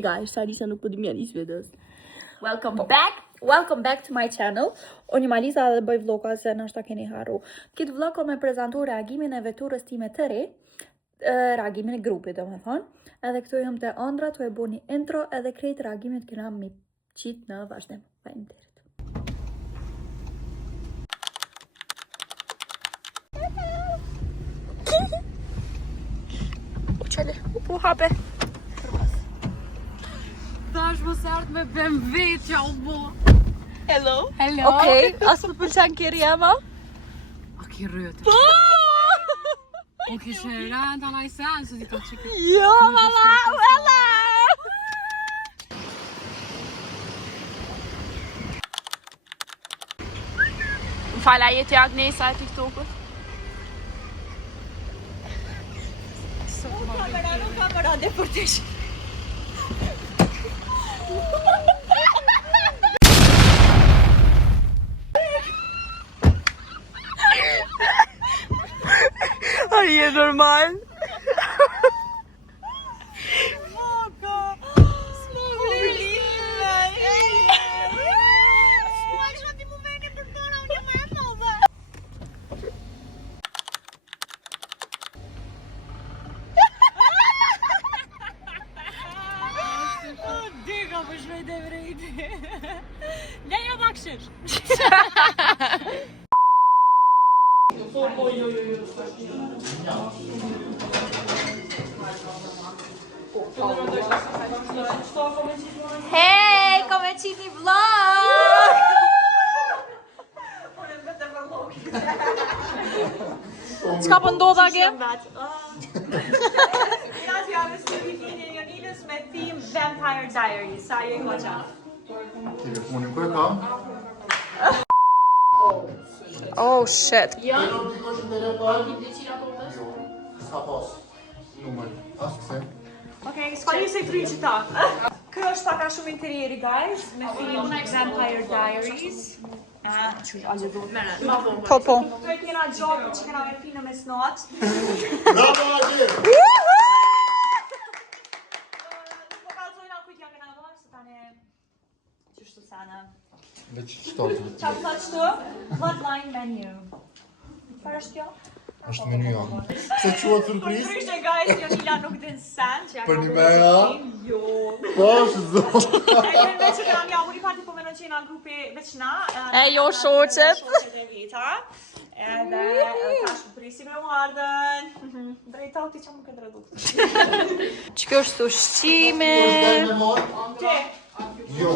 Hey guys, Alisa nuk po di mja nis videos. Welcome back to my channel. Unë jam Alisa dhe bëj vloga se nashta keni harru. Këtë vlog ka me prezentu reagimin e veturës time të re, reagimin e grupit domethënë. Edhe këtu jam te ëndra, tu e bëni intro edhe krejt reagimet kena mi qit në vazhdim. Faleminderit. Qële, u hape. Tash mos ardh me BMW që u bo. Hello. Hello. Okej, asë pëlqen kjeri ema? A ki rrët. Po! Po kishe rënd alaj sen, se ti të që këtë. Jo, valla. Më fala jeti Agnesa e TikTokut. Nuk kamera, deportation. Are you normal? Leja bakshir. Hey, come qini vlog! Qka po ndodha ge? Me theme Vampire Diaries. Sa je goqa? Telefonin ku e kam? Oh shit. S'ka pas numër. As këse. Okej, s'ka ju se fri qita. Kjo është paka shumë interieri, guys. Me theme Vampire Diaries. Po. Kjo kena gjotë që kena me finë me snot. Bravo, Adi! Po kalzojna kujtja kena bërë, se tane qështu sana. Veç shtotë. Qa të thot qëtu? Bloodline menu. Farë është kjo? Është menu jam. Se quat surpriz? Përndryshe, guys, Jonila nuk din sen që ja Për ka një bërë meja? Jo. Po, është zonë. E veç që kena mja uri parti po menon që jena grupi veç na. E jo shoqet. Shoqet e vita. Edhe tash më prisim e ardhen. Drejta ti që më këtë reduktë. Që kjo është ushqime. Që? Jo.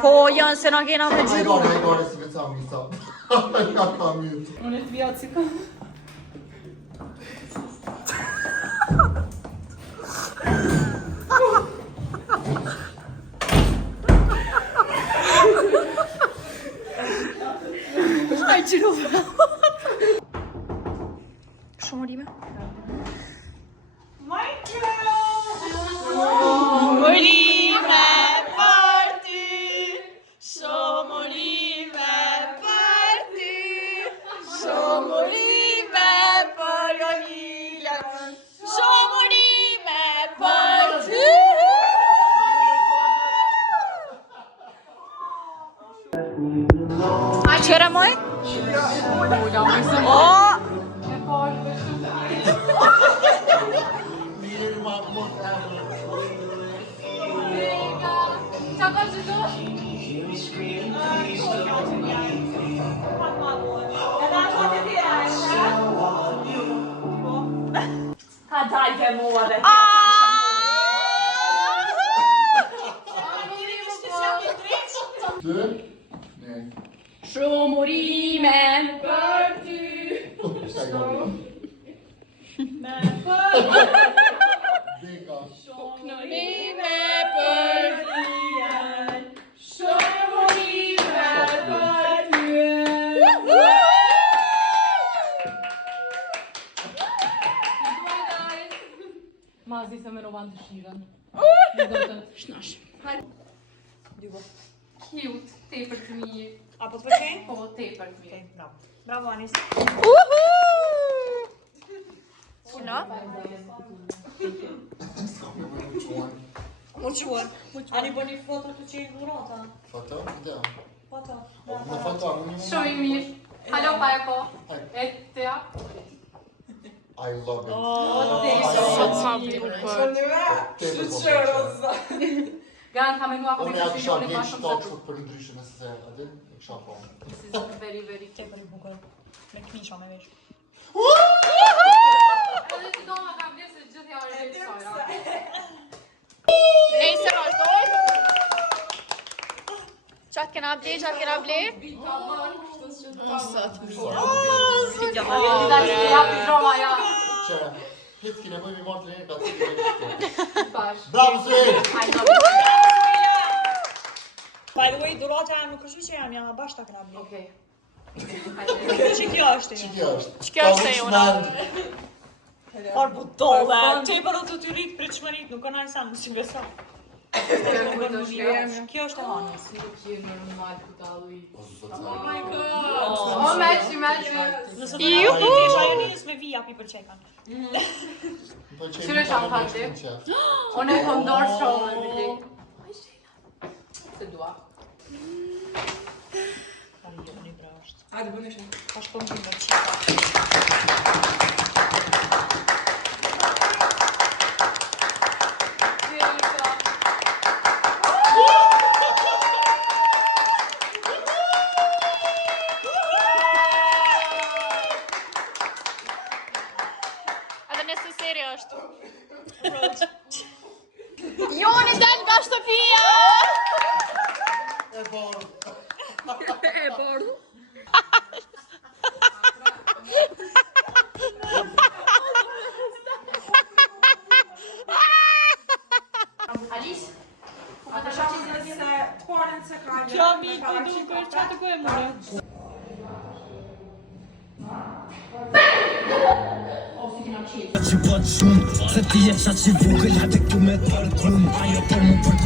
Po janë se na kena me gjiru. E gore si veca më njësa. Nga ka mjët. Unë të vjatë si ka. Ai gjiru. Shumë rime. Qëra moj? O! Ha daj ke mua dhe Ty? Ne. Shumë urime për ty. Shta i gori. Deka. Urime për ty. Shumë urime për ty. Mazi se me rovan të shiren. Shnash. Cute, tepër të mirë. Apo të përqenj? Po, tepër të mirë. Bravo. Bravo, Anis. Uhu! Puno? Mu quar. Ani bëni foto të qenë dhurata. Foto? Video. Foto. Në foto, unë Shumë i mirë. Halo Pajko. E të ja? I love it. Sot sa bukur. Gan ka menua Unë me ja kisha milioni vjetë bashkë shtok shumë për ndryshë nëse se, adin, e kisha po. This is very very Tepër i bukur. Me kmisha me vesh. Edhe ti do nga ka vlerë se gjithë javë e sajra. Nesër vazhdoj. Qatë kena ble, qatë kena ble. Ka bërë, kështu që të Ja, ja pijama ja. Që, hitë kine bëjmë i marë të njërë, ka të të të Bash. Bravo, Zëjnë! I love it. By the way, dhurata jam nuk është që jam ja bashkë ta kena bli. Okej. Që kjo është Që e kjo është? Që kjo është e jona? Par budolle, që i përdo të të rritë për qëmërit, nuk kanë ajsa në si beso. Kjo është e hanës. Nuk je normal putallu i. O, zëtë. Oh match. Nëse të në të isha e njës me vija pi për qekan. Qyre shampanti? Unë e kondor shumë në bili. Se dua. Hajde bëni shumë. Pa shpëngim me qika. Edhe nëse seri është. Joni del nga shtëpia! E borë. E bordhu. Alice? Kjo mi të duke, që të ku e mure? Që po të shumë, se ti e qa që vogël, hajde këtu me të parë krum, ajo për mu për